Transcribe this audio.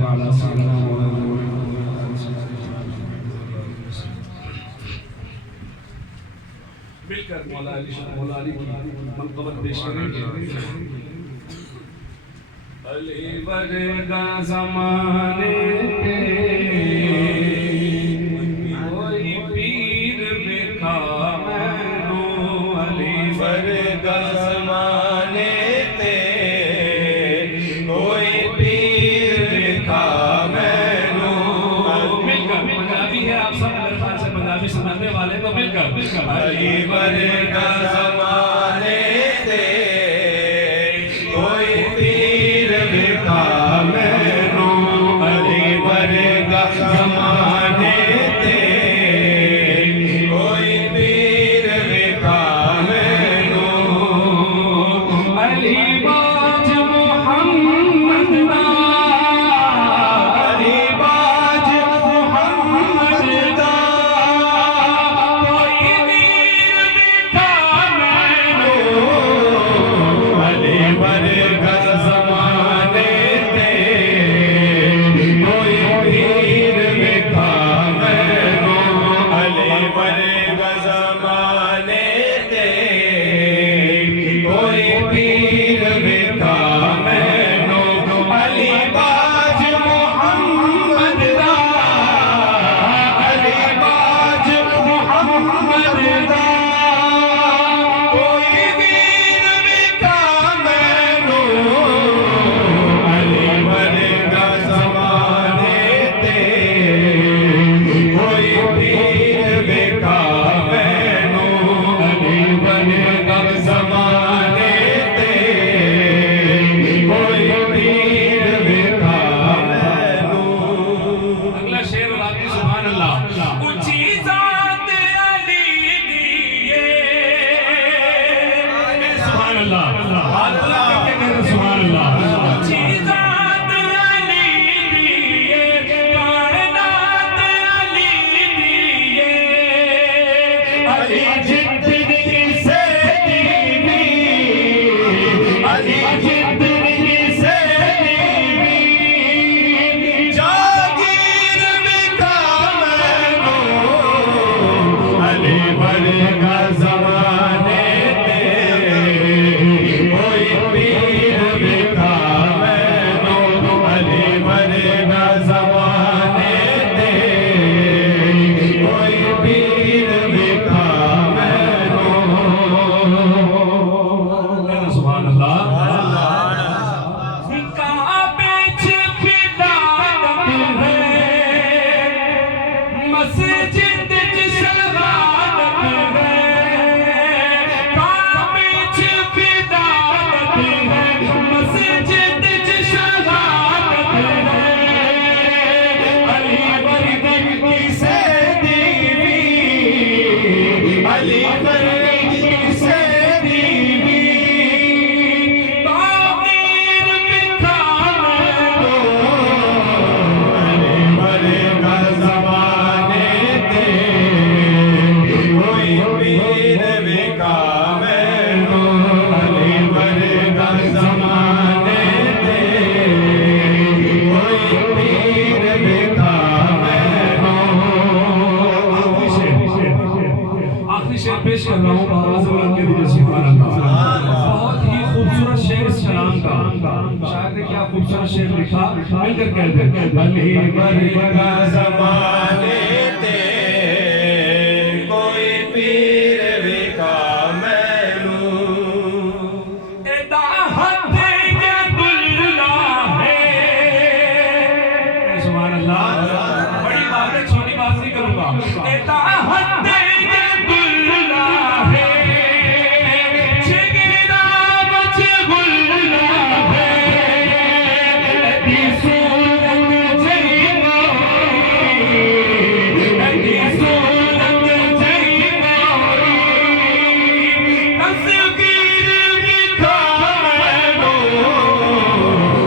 صل على سيدنا مولانا مل کر مولا علی کی منقبت پیش کریں گے. علی ورگا زمانے کوئی پیر بکھا مینو. علی ورگا زمانے کوئی پیر بکھا مینو. مل کر پنجابی ہے آپ سب میرے خیال سے پنجابی سمجھنے والے تو مل کر علی ورگا زمانے کوئی پیر بکھا مینو. علی ورگا زمانے کوئی پیر بکھا مینو. علی باج محمد دا علی باج محمد دا کوئی پیر بکھا مینو. علی ورگا زمانے کوئی پیر بکھا مینو. علی ورگا زمانے کوئی پیر بکھا مینو. علی باج محمد دا علی باج محمد دا کوئی پیر بکھا مینو. علی ورگا زمانے کوئی پیر بکھا مینو. علی ورگا زمانے کوئی پیر بکھا مینو. اگلا شعر راتی سبحان اللہ. اونچی ذات علی دیے سبحان اللہ. ہاتھ بلند کر کے کہتے سبحان اللہ. اونچی ذات علی دیے کائنات علی دیے. علی جتنی سے دیوی علی جتنی سے دیوی جاگیر بکھا مینو. علی ورگا زمانے کوئی پیر بکھا مینو. علی ورگا زمانے کوئی پیر بکھا مینو. سبحان اللہ. کعبے چ فداعت ہے مسجد چ شہادت ہے. کعبے چ فداعت ہے مسجد چ شہادت ہے. علی ورگا کی سے دیوی علی ورگا کی سے دیوی باقیر بکھا مینو. علی ورگا زمانے کوئی پیر بکھا مینو. علی ورگا زمانے کوئی پیر بکھا مینو. آخری شعر پیش کر رہا ہوں. آواز بلند کے دیجیے سبحان اللہ. بہت ہی خوبصورت شعر اس کلام کا. شاعر نے کیا خوبصورت شعر لکھا. مل کر کہتے علی ورگا زمانے